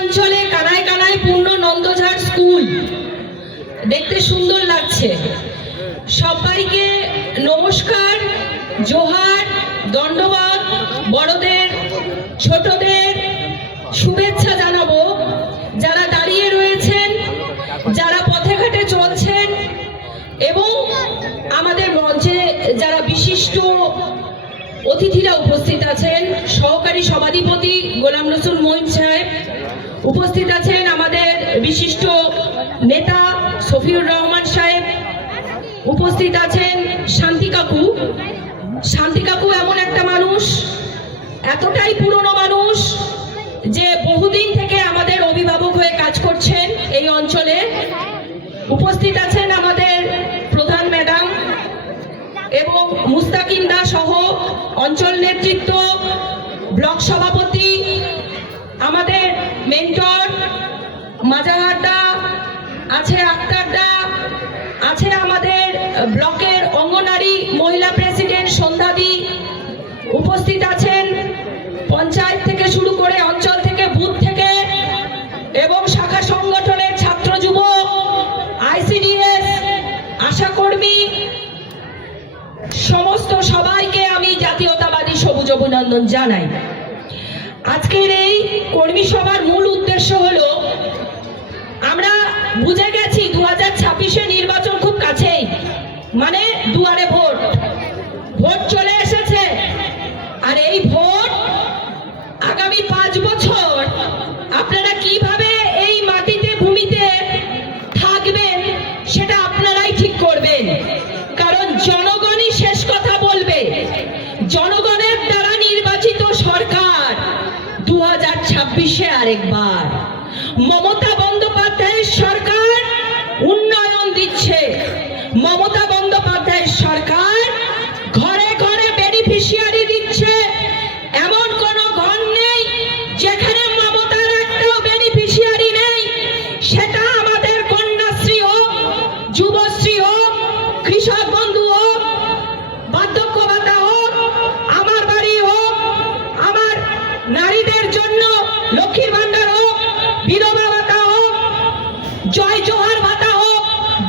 অঞ্চলে কানায় কানায় পূর্ণ নন্দঝাড় স্কুল দেখতে সুন্দর লাগছে। সবাইকে নমস্কার, জোহার, দণ্ডবাদ, বড়দের ছোটদের শুভেচ্ছা জানাবো। যারা দাঁড়িয়ে রয়েছেন, যারা পথে ঘাটে চলছেন এবং আমাদের মঞ্চে যারা বিশিষ্ট অতিথিরা উপস্থিত আছেন, সহকারী সভাধিপতি গোলাম রসুল মঈন সাহেব উপস্থিত আছেন, আমাদের বিশিষ্ট নেতা শফিউর রহমান সাহেব উপস্থিত আছেন, শান্তি কাকু। শান্তি কাকু এমন একটা মানুষ, এতটাই পুরনো মানুষ যে বহুদিন থেকে আমাদের অভিভাবক হয়ে কাজ করছেন এই অঞ্চলে। উপস্থিত আছেন আমাদের প্রধান ম্যাডাম এবং মুস্তাকিম দা সহ অঞ্চল নেতৃত্ব, ব্লক সভাপতি, আমাদের মেন্টর মাজাহার দা আছে, আক্তার দা আছে, আমাদের ব্লকের অঙ্গনারী মহিলা প্রেসিডেন্ট সন্ধ্যাদি উপস্থিত আছেন, পঞ্চায়েত থেকে শুরু করে অঞ্চল থেকে, বুথ থেকে এবং শাখা সংগঠনের ছাত্র যুব, আইসিডিএস, আশাকর্মী, সমস্ত সবাইকে আমি জাতীয়তাবাদী সবুজ অভিনন্দন জানাই। আজকের এই কর্মী সভার মূল উদ্দেশ্য হলো, আমরা বুঝে গেছি 2026-এ নির্বাচন খুব কাছেই, মানে দুয়ারে ভোট। ভোট চলে এসেছে, আর এই ভোট আগামী 5 বছর আপনারা কিভাবে এই মাটিতে ভূমিতে থাকবেন সেটা আপনারাই ঠিক করবেন, কারণ জনগণই শেষ কথা বলবে। জনগণের দ্বারা নির্বাচিত সরকার 2026-এ আরেকবার মমতা বন্দ্যোপাধ্যায়ের সরকার উন্নয়ন দিচ্ছে। মমতা বন্দ্যোপাধ্যায়ের সরকার ঘরে ঘরে বেনিফিশিয়ারি দিচ্ছে। এমন কোন ঘর নেই যেখানে মমতার একটাও বেনিফিশিয়ারি নেই। সেটা আমাদের কন্যাশ্রী হোক, যুবশ্রী হোক, কৃষক বন্ধু হোক, বার্ধক্য ভাতা হোক, আমার বাড়ি হোক, আমার নারীদের জন্য লক্ষ্মীর ভান্ডার হোক, বিধবা ভাতা হোক, জয় জোহার ভাতা হোক,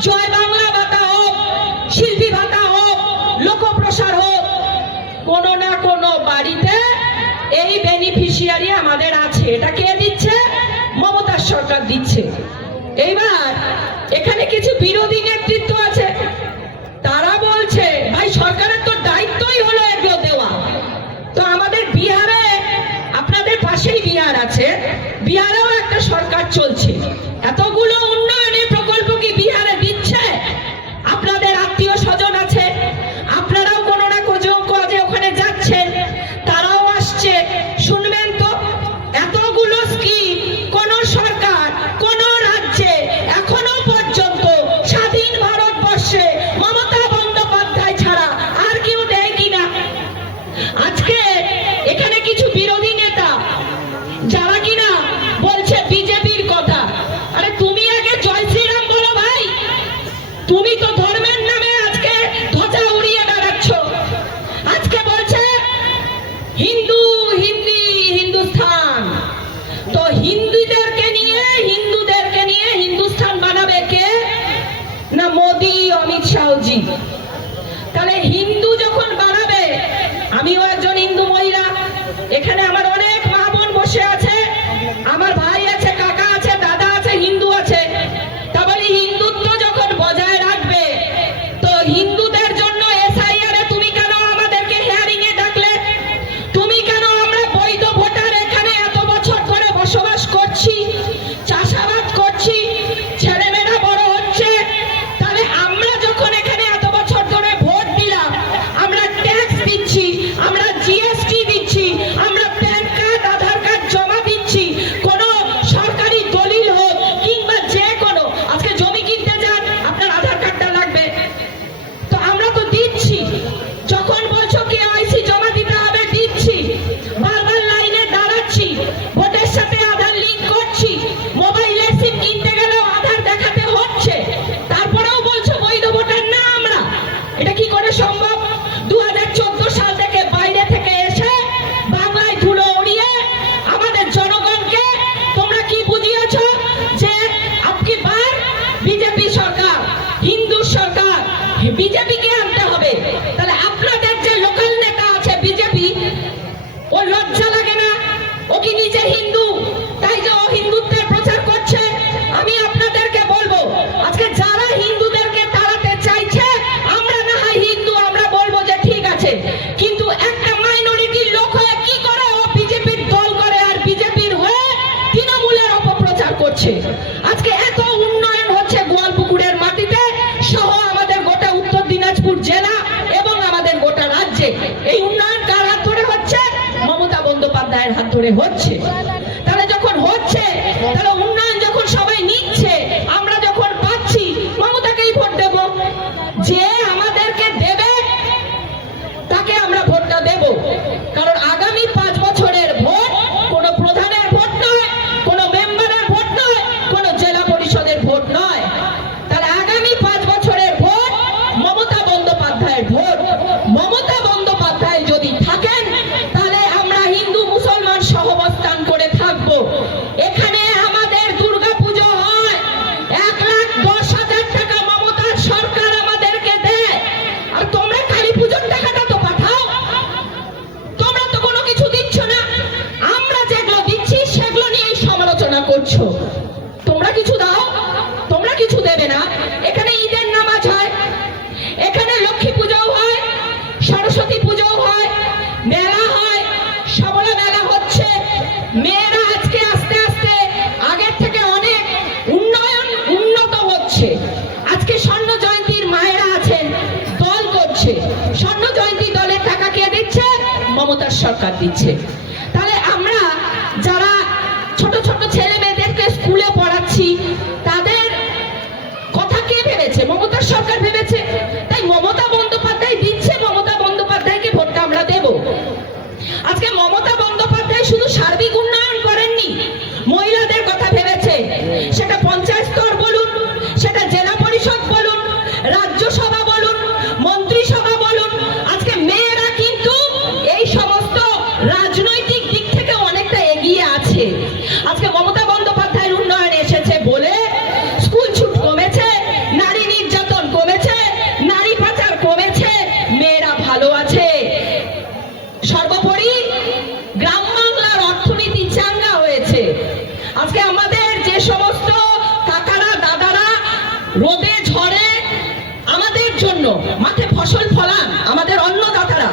জয় বাংলা ভাতা হোক, শিল্পী ভাতা হোক, লোকপ্রসার হোক, কোনো না কোনো বাড়িতে এই বেনিফিশিয়ারি আমাদের আছে। এটা কে দিচ্ছে? মমতার সরকার দিচ্ছে। এইবার এখানে কিছু বিরোধী নেতৃত্ব আছে, তারা বলছে ভাই সরকারের তো দায়িত্বই হলো এগুলো দেওয়া। তো আমাদের বিহারে, আপনাদের পাশেই বিহার আছে, বিহারেও একটা সরকার চলছে। এতগুলো উন্নয়নের প্রকল্প কি বিহারে দিচ্ছে? আপনাদের আত্মীয় স্বজন আছে, আপনারাও কোনো না কোনো কাজে ওখানে যাচ্ছেন, তারাও আসছে, শুনবেন তো। এতগুলো স্কিম কোন সরকার, কোন রাজ্যে এখনো পর্যন্ত স্বাধীন ভারতবর্ষে মমতা বন্দ্যোপাধ্যায় ছাড়া আর কেউ দেয় কিনা? আজকে এখানে কিছু বিরোধী নেতা যারা কিনা বলছে বিজেপির কথা, আরে তুমি আগে জয় শ্রীরাম বলো ভাই। তুমি তো ধর্মের নামে আজকে ধ্বজা উড়িয়ে বেড়াচ্ছ। আজকে বলছে হিন্দু, হিন্দি, হিন্দুস্তান। তো হিন্দুদেরকে নিয়ে হিন্দুস্তান বানাবে কে? না মোদি, অমিত শাহজি। তাহলে হিন্দু যখন বানাবে, আমিও একজন হিন্দু মহিলা, এখানে আমার অনেক মা বোন বসে আছে, আমার ভাই আছে, কাকা আছে, দাদা আছে, হিন্দু আছে। তা বলি হিন্দুত্ব যখন বজায় রাখবে, তো হিন্দুদের জন্য এসআইআর এ তুমি কেন আমাদেরকে হিয়ারিং এ ডাকলে? তুমি কেন? আমরা বৈধ ভোটার এখানে এত বছর ধরে বসবাস করছি, চাষাবাদ করছি, ছেলেমেয়েরা বড় হচ্ছে। তাহলে আমরা যখন এখানে এত বছর ধরে ভোট দিলাম, আমরা ট্যাক্স দিচ্ছি, আমরা হচ্ছে। আজকে এত উন্নয়ন হচ্ছে গোয়ালপুকুরের মাটিতে সহ আমাদের গোটা উত্তর দিনাজপুর জেলা এবং আমাদের গোটা রাজ্যে। এই উন্নয়ন কার হাত ধরে হচ্ছে? মমতা বন্দ্যোপাধ্যায়ের হাত ধরে হচ্ছে। তাহলে যখন হচ্ছে, তাহলে উন্নয়ন যখন সবাই নিচ্ছে, আমরা যখন পাচ্ছি, মমতাকেই ভোট দেব। যে আমাদেরকে দেবে তাকে আমরা ভোটটা দেব। কারণ আগামী 5 বছরের ভোট কোনো প্রধানের ভোট নয়, কোনো মেম্বারের ভোট নয়, কোনো জেলা পরিষদের ভোট নয়। তাহলে আগামী 5 বছরের ভোট মমতা বন্দ্যোপাধ্যায়ের ভোট। মমতা বন্দ্যোপাধ্যায় যদি থাকেন, তাহলে আমরা হিন্দু মুসলমান সহবস্থান করে থাকবো। এখানে আমাদের দুর্গাপুজো হয়, 1,10,000 টাকা মমতার সরকার আমাদেরকে দেয়। আর তোমরা কালী পুজোর টাকাটা তো পাঠাও, তোমরা তো কোনো কিছু দিচ্ছ না। আমরা যেগুলো দিচ্ছি সেগুলো নিয়েই সমালোচনা করছো। তোমরা কিছু দাও, তোমরা কিছু দেবে না। এখানে ঈদের নামাজ হয়, এখানে লক্ষ্মী পুজোও হয়, সরস্বতী পুজোও হয়, মেলা হয়, সবলা মেলা হচ্ছে। মেয়েরা আজকে আস্তে আস্তে আগের থেকে অনেক উন্নত হচ্ছে। আজকে স্বর্ণ জয়ন্তীর মায়েরা আছেন, দল করছে। স্বর্ণ জয়ন্তী দলের টাকা কে দিচ্ছে? মমতার সরকার দিচ্ছে। তাহলে আমরা যারা ছোট ছোট ছেলে মেয়েদেরকে স্কুলে পড়াচ্ছি, তাদের কথা কে ভেবেছে? মমতার সরকার ভেবেছে। তাই মমতা বন্দ্যোপাধ্যায় দিচ্ছে, মমতা বন্দ্যোপাধ্যায়কে ভোটটা আমরা দেব। আজকে মমতা বন্দ্যোপাধ্যায় শুধু সার্বিক উন্নয়ন করেননি, মহিলাদের কথা ভেবেছে। সেটা পঞ্চায়েত স্তর বলুন, সেটা জেলা পরিষদ বলুন, রাজ্যসভা বলুন, মন্ত্রিসভা বলুন। আজকে মেয়েরা কিন্তু এই সমস্ত রাজনৈতিক দিক থেকে অনেকটা এগিয়ে আছে। আজকে মমতা বন্দ্যোপাধ্যায়ের উন্নয়ন এসেছে বলে স্কুল ছুট কমেছে, নারী নির্যাতন কমেছে, নারী পাচার কমেছে, মেয়েরা ভালো আছে। সর্বোপরি গ্রাম বাংলার অর্থনীতি চাঙ্গা হয়েছে। আজকে আমাদের যে সমস্ত কাকারা দাদারা রোদে ঝড়ে আমাদের জন্য মাঠে ফসল ফলান, আমাদের অন্নদাতারা,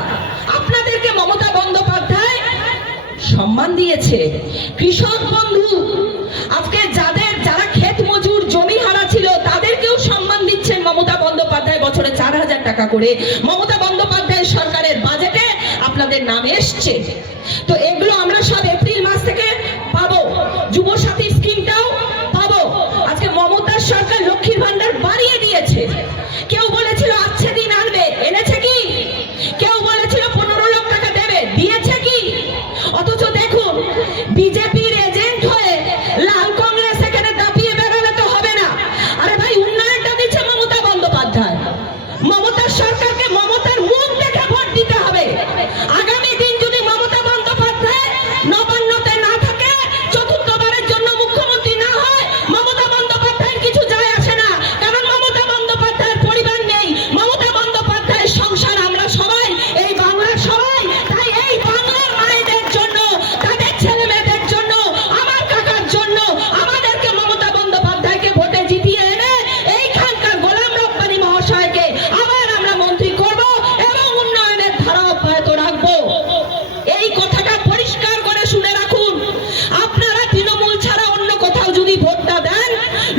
আপনাদেরকে মমতা বন্দ্যোপাধ্যায় সম্মান দিয়েছে। কৃষক বন্ধু, আজকে যারা ক্ষেত মজুর জমি হারা ছিল তাদেরকেও সম্মান দিচ্ছেন মমতা বন্দ্যোপাধ্যায়। বছরে 4,000 টাকা করে মমতা বন্দ্যোপাধ্যায় সরকারের বাজেটে আপনাদের নাম এসছে। তো এগুলো আমরা সব এপ্রিল মাস থেকে পাবো। যুব সাথী স্কিমটাও পাবো। আজকে মমতার সরকার লক্ষ্মীর ভান্ডার বাড়িয়ে দিয়েছে। কেউ বলেছিল আচ্ছে দিন আনবে, এনেছে কি? কেউ বলেছিল 15 লাখ টাকা দেবে, দিয়েছে কি? অথচ দেখুন, বিজেপির এজেন্ট হয়ে লাল কংগ্রেস এখানে দাপিয়ে বেরোলে তো হবে না। আরে ভাই, উন্নয়নটা দিচ্ছে মমতা বন্দ্যোপাধ্যায়। মমতার সরকারকে মমতার মুখ দেখে ভোট দিতে হবে। আগামী দিন যদি মমতা বন্দ্যোপাধ্যায় নবান্নতে না থাকে, চতুর্থবারের জন্য মুখ্যমন্ত্রী না হয়, মমতা বন্দ্যোপাধ্যায়ের কিছু যায় আসে না। কারণ মমতা বন্দ্যোপাধ্যায়ের পরিবার নেই, মমতা বন্দ্যোপাধ্যায়ের সংসার আমরা সবাই, এই বাংলার সবাই। তাই এই বাংলার মায়েদের জন্য, তাদের ছেলে মেয়েদের জন্য, আমার কাকার জন্য আমাদেরকে মমতা বন্দ্যোপাধ্যায়কে ভোটে জিতিয়ে এনে এইখানকার গোলাম রব্বানী মহাশয়কে আবার আমরা মন্ত্রী করব এবং উন্নয়নের ধারা অব্যাহত রাখবো। এই কথাটা পরিষ্কার করে শুনে রাখুন। আপনারা তৃণমূল ছাড়া অন্য কোথাও যদি ভোটটা দেন,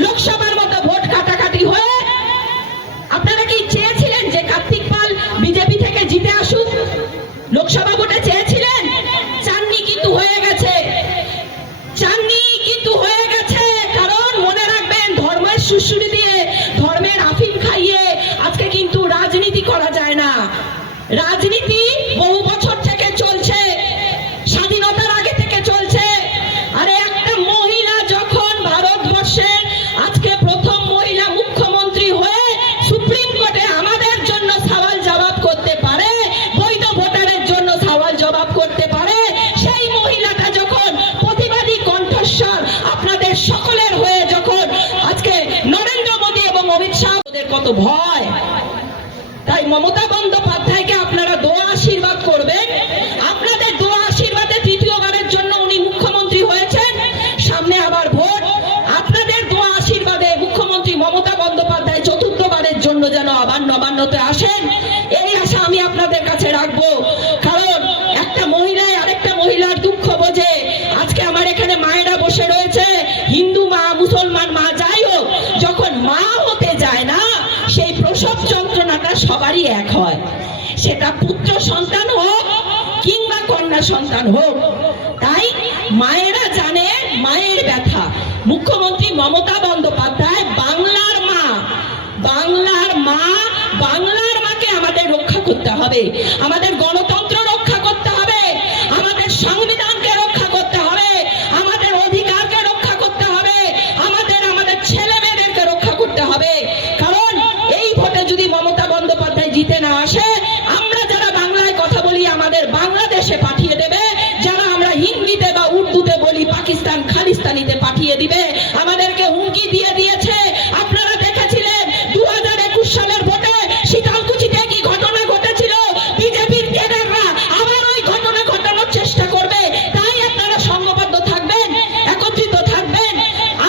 লোকসভার মতো ভোট কাটাকাটি হয়ে, আপনারা কি চেয়েছিলেন যে কার্তিক পাল বিজেপি থেকে জিতে আসুক? লোকসভা ভোটে চেয়েছিলেন? চাননি, কিন্তু হয়ে গেছে। চাননি, কিন্তু হয়ে গেছে। কারণ মনে রাখবেন, ধর্মের সুশ্রুতি দিয়ে, ধর্মের আফিম খাইয়ে আজকে কিন্তু রাজনীতি করা যায় না। রাজনীতি বহু বছর থেকে চলছে, স্বাধীনতার আগে থেকে চলছে। আরে একটা মহিলা যখন ভারতবর্ষের আজকে প্রথম মহিলা মুখ্যমন্ত্রী হয়ে সুপ্রিম কোর্টে আমাদের জন্য সওয়াল জবাব করতে পারে, বৈধ ভোটারের জন্য সওয়াল জবাব করতে পারে, সেই মহিলাটা যখন প্রতিবাদী কণ্ঠস্বর আপনাদের সকলের হয়ে যখন আজকে নরেন্দ্র মোদী এবং অমিত শাহ, ওদের কত ভয়। তাই মমতা বন্দ্যোপাধ্যায়কে আপনারা দোয়া আশীর্বাদ করবেন। আপনাদের দোয়া আশীর্বাদে তৃতীয়বারের জন্য উনি মুখ্যমন্ত্রী হয়েছেন। সামনে আবার ভোট, আপনাদের দোয়া আশীর্বাদে মুখ্যমন্ত্রী মমতা বন্দ্যোপাধ্যায় চতুর্থবারের জন্য যেন আবার নবান্নতে আসেন, এই আশা আমি আপনাদের কাছে রাখবো। কারণ একটা মহিলায় আরেকটা মহিলার দুঃখ বোঝে। আজকে আমার এখানে মায়েরা বসে রয়েছে, হিন্দু মা, হয়, সেটা পুত্র সন্তান হোক কিংবা কন্যা সন্তান হোক। তাই মায়েরা জানে মায়ের ব্যথা। মুখ্যমন্ত্রী মমতা বন্দ্যোপাধ্যায় বাংলার মা, বাংলার মা, বাংলার মাকে আমাদের রক্ষা করতে হবে, আমাদের গণতন্ত্র রক্ষা করতে হবে, আমাদের সংবিধানকে রক্ষা করতে হবে, আমাদের অধিকারকে রক্ষা করতে হবে, আমাদের ছেলে মেয়েদেরকে রক্ষা করতে হবে। কারণ এই ভোটে যদি মমতা বন্দ্যোপাধ্যায় জিতে না আসে, আমরা যারা বাংলায় কথা বলি আমাদের বাংলাদেশে পাঠিয়ে দেবে, যারা আমরা হিন্দিতে বা উর্দুতে বলি পাকিস্তান খালিস্তানিতে পাঠিয়ে দিবে। আমাদেরকে হুমকি দিয়ে দিয়েছে। আপনারা দেখেছিলেন 2021 সালের ভোটে শীতলকুচিতে কি ঘটনা ঘটেছিল। বিজেপির ক্যাডাররা আবার ওই ঘটনা ঘটানোর চেষ্টা করবে। তাই আপনারা সংঘবদ্ধ থাকবেন, একত্রিত থাকবেন।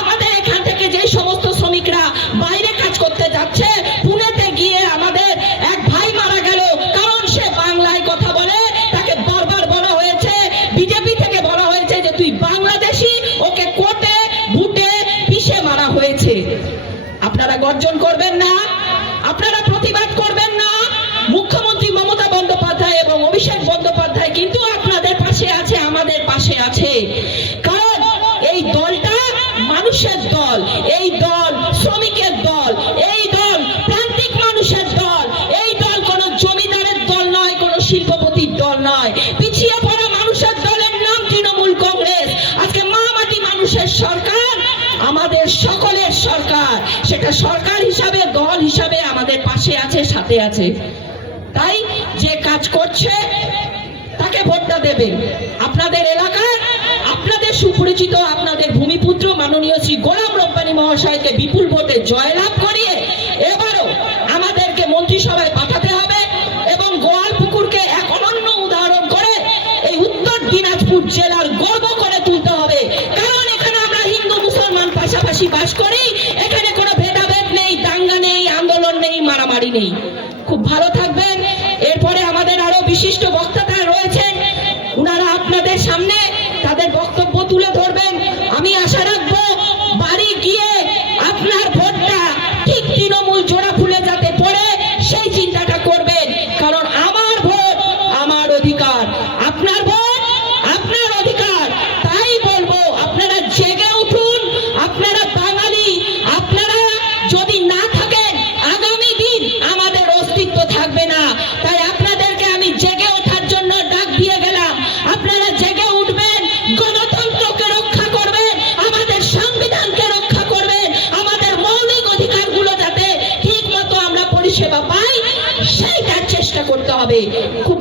আমাদের এখান থেকে যে সমস্ত শ্রমিকরা বাইরে কাজ করতে যাচ্ছে, পুনেতে গিয়ে আমাদের এক ভাই মারা গেল, কারণ সে বাংলায় কথা বলে। তাকে বারবার বলা হয়েছে, বিজেপি থেকে বলা হয়েছে যে তুই বাংলাদেশি, ওকে কোটে বুটে পিষে মারা হয়েছে। আপনারা গর্জন করবেন না, আপনারা প্রতিবাদ করবেন না। মুখ্যমন্ত্রী মমতা বন্দ্যোপাধ্যায় এবং অভিষেক বন্দ্যোপাধ্যায় কিন্তু আপনাদের পাশে আছে, আমাদের পাশে আছে। কারণ এই দলটা মানুষের দল, এই দল শ্রমিকের দল, এই দল প্রান্তিক মানুষের দল, এই দল কোনো জমিদারের দল নয়, কোনো শিল্পপতির দল নয়। পিছিয়ে পড়া মানুষের দলের নাম তৃণমূল কংগ্রেস। আজকে মা মাটি মানুষের সরকার, আমাদের সকলের সরকার। সেটা সরকার হিসাবে, দল হিসাবে আমাদের পাশে আছে, সাথে আছে। তাই যে কাজ করছে তাকে ভোটটা দেবেন। আপনাদের এলাকায় আপনাদের সুপরিচিত আপনাদের ভূমিপুত্র মাননীয় শ্রী গোলাম রব্বানী মহাশয়কে বিপুল ভোটে জয়লাভ করিয়ে এবারও আমাদেরকে মন্ত্রিসভায় পাঠাতে হবে এবং গোয়ালপুকুরকে এক অনন্য উদাহরণ করে এই উত্তর দিনাজপুর জেলার গর্ব করে তুলতে হবে। কারণ এখানে আমরা হিন্দু মুসলমান পাশাপাশি বাস করি, এখানে কোনো ভেদাভেদ নেই, দাঙ্গা নেই, আন্দোলন নেই, মারামারি নেই। খুব ভালো থাকবেন। এরপরে আমাদের আরো বিশিষ্ট বক্তারা রয়েছেন, ওনারা আপনাদের সামনে তাদের বক্তব্য তুলে ধরবেন। আমি আশা রাখবো বাড়ি গিয়ে আপনার ভোটটা ঠিক তৃণমূল জোড়া ফুলে যাতে পড়ে সেই চিন্তাটা করবেন। কারণ আমার ভোট আমার অধিকার, আপনার ভোট আপনার অধিকার। তাই বলবো আপনারা জেগে উঠুন, আপনারা বাঙালি। আপনারা যদি না থাকেন আগামী দিন আমাদের অস্তিত্ব থাকবে না। তাই আপনাদেরকে আমি জেগে ওঠার জন্য ডাক দিয়ে গেলাম। আপনারা জেগে উঠবেন, গণতন্ত্রকে রক্ষা করবেন, আমাদের সংবিধানকে রক্ষা করবেন, আমাদের মৌলিক অধিকারগুলো যাতে ঠিক মতো আমরা পরিষেবা পাই সেইটার চেষ্টা করতে হবে। খুব